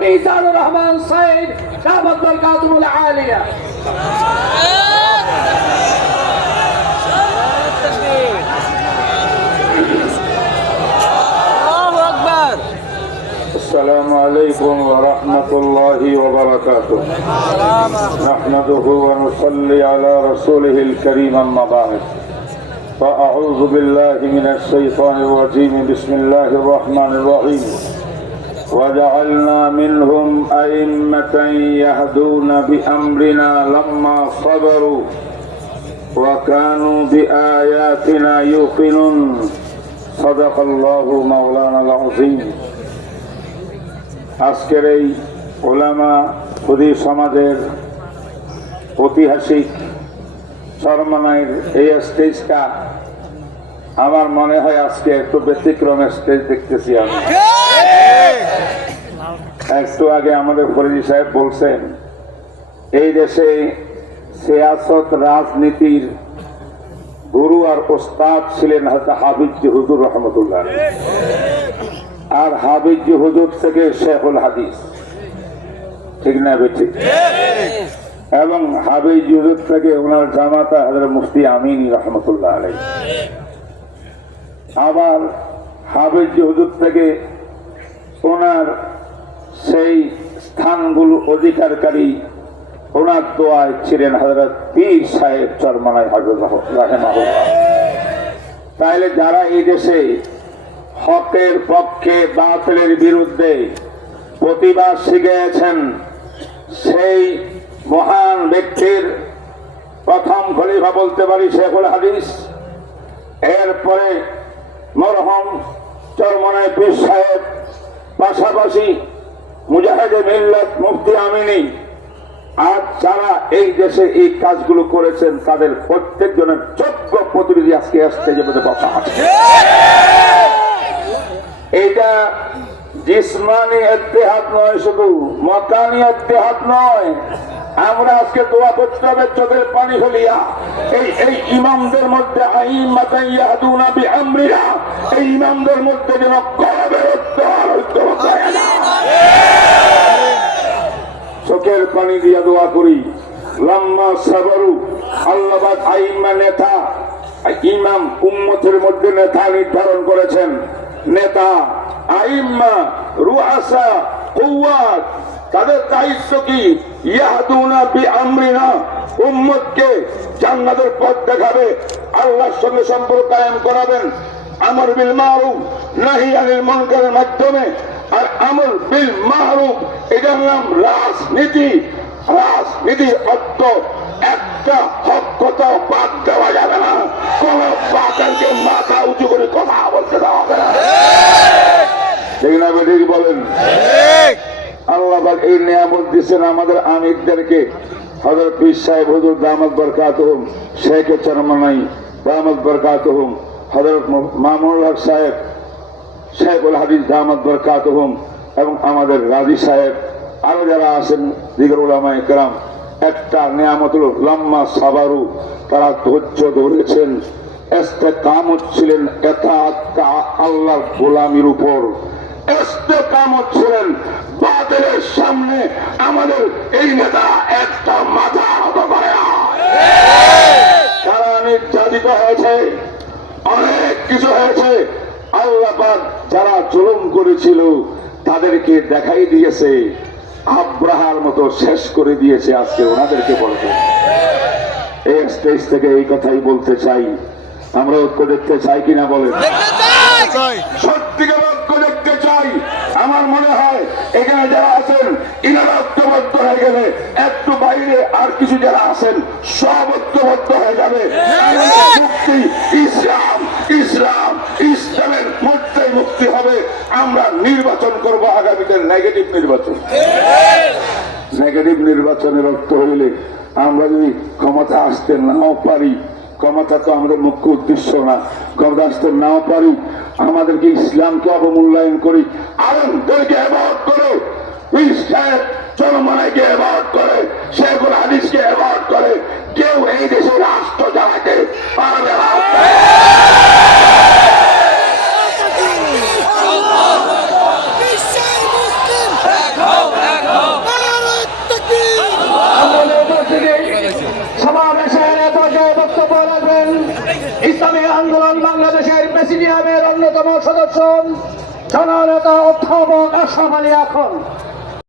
ميزان الرحمن سيد دامت بركاته العالية. الله أكبر. السلام عليكم ورحمة الله وبركاته. نحمده ونصلي على رسوله الكريم أما بعد. فأعوذ بالله من الشيطان الرجيم. بسم الله الرحمن الرحيم. وجعلنا منهم أئمة يهدون بأمرنا لما صبروا وكانوا بآياتنا يوقنون صدق الله مولانا العظيم আজকের এই ওলামা খুদি সমাজের ঐতিহাসিক সরমানায়ের এই স্টেজটা আমার মনে হয় আজকে একটু ব্যতিক্রমের স্টেজ দেখতেছি আমি একটু আগে আমাদের ফরিদি সাহেব বলছেন, এই দেশে সিয়াসত রাজনীতির গুরু আর ওস্তাদ ছিলেন হাবিজ হুজুর রহমতুল্লাহ আর হাবিজ হুজুর থেকে শেখুল হাদিস। ঠিক না ঠিক? এবং হাবিজ হুজুর থেকে ওনার জামাতা হজরত মুফতি আমিন রহমতুল্লাহ আলাই আবার হাবিজ হুজুর থেকে ওনার সেই স্থানগুলো অধিকারকারী ওনার দোয়ায় ছিলেন হজরত পীর সাহেব চরমানায় হজরত রাহেমাহুল্লাহ। তাইলে যারা এই দেশে হকের পক্ষে বাতিলের বিরুদ্ধে প্রতিবাদ শিখেছেন সেই মহান ব্যক্তির প্রথম খলিফা বলতে পারি শেখুল হাদিস, এরপরে মরহম চরমনায় পীর সাহেব পাশাপাশি মিল্লত মুফতি আর যারা এই দেশে এই কাজগুলো করেছেন, তাদের প্রত্যেক জনের যোগ্য প্রতিনিধি আজকে যে আছে। এটা জিসমানি নয়, শুধু নয়। আমরা আজকে দোয়া করতে হবে, চোখের পানি ফেলিয়া। এই এই ইমামদের মধ্যে আইমাতান ইয়াহদুনা বিআমরিনা এই ইমামদের মধ্যে যেন কলবের উত্তর ঐক্যবদ্ধ হয় না। চোখের পানি দিয়া দোয়া করি। লাম্মা সাবরু, আল্লাহবাদ আইমা নেতা, ইমাম উম্মতের মধ্যে নেতা নির্ধারণ করেছেন। নেতা আইম্মা রুহাসা কুওয়াত তাদের দায়িত্ব কি? ইয়াহাদুনা বি আমরিনা উম্মতকে জান্নাতের পথ দেখাবে, আল্লাহর সঙ্গে সম্পর্ক কায়েম করাবেন। আমর বিল মারুফ, নাহি আনিল মুনকারের মাধ্যমে আর আমল বিল মারুফ এটার নাম রাজনীতি। রাজনীতির অর্থ একটা হক কথাও বাদ দেওয়া যাবে না। কোন মাথা উঁচু করে কথা বলতে দেওয়া হবে না। ঠিক না বেঠিক বলেন। আল্লাহ পাক এই নিয়ামত দিচ্ছেন আমাদের আমিরদেরকে। হজরত পীর সাহেব হুজুর দামদ বরকাত হুম শেখ চরমানাই দামদ বরকাত হুম হজরত মামুনুল হক সাহেব শেখুল হাদিস দামদ বরকাত এবং আমাদের রাজি সাহেব আরও যারা আছেন দিগর উলামা একটা নিয়ামতুল লম্মা সাবারু তারা ধৈর্য ধরেছেন। কামত ছিলেন একা আল্লাহর গোলামির উপর। কামত ছিলেন বাতিলের সামনে আমাদের এই নেতা একটা মাথা নত করে। তারা নির্যাতিত হয়েছে অনেক কিছু হয়েছে আল্লাহ যারা জুলুম করেছিল, তাদেরকে দেখাই দিয়েছে, আব্রাহার মতো শেষ করে দিয়েছে আজকে ওনাদেরকে বলতে। এই স্টেজ থেকে এই কথাই বলতে চাই। আমরা ঐক্য দেখতে চাই কিনা সত্যিকার ঐক্য দেখতে চাই। আমার মনে হয় এখানে যারা আছেন, ইনারা গেলে একটু বাইরে আর কিছু যারা আছেন সব ঐক্যবদ্ধ হয়ে যাবে। মুক্তি ইসলাম ইসলাম ইসলামের মধ্যে মুক্তি হবে। আমরা নির্বাচন করব আগামীতে নেগেটিভ নির্বাচন। নেগেটিভ নির্বাচনের অর্থ হইলে আমরা যদি ক্ষমতা আসতে নাও পারি ক্ষমতা তো আমাদের মুখ্য উদ্দেশ্য না। ক্ষমতা আসতে নাও পারি আমাদেরকে ইসলামকে অবমূল্যায়ন করি। আলমদেরকে করে। পীর ইসলামী আন্দোলন বাংলাদেশের প্রেসিডিয়ামের অন্যতম সদস্য জননেতা অধ্যাপক আশরাফ আলী এখন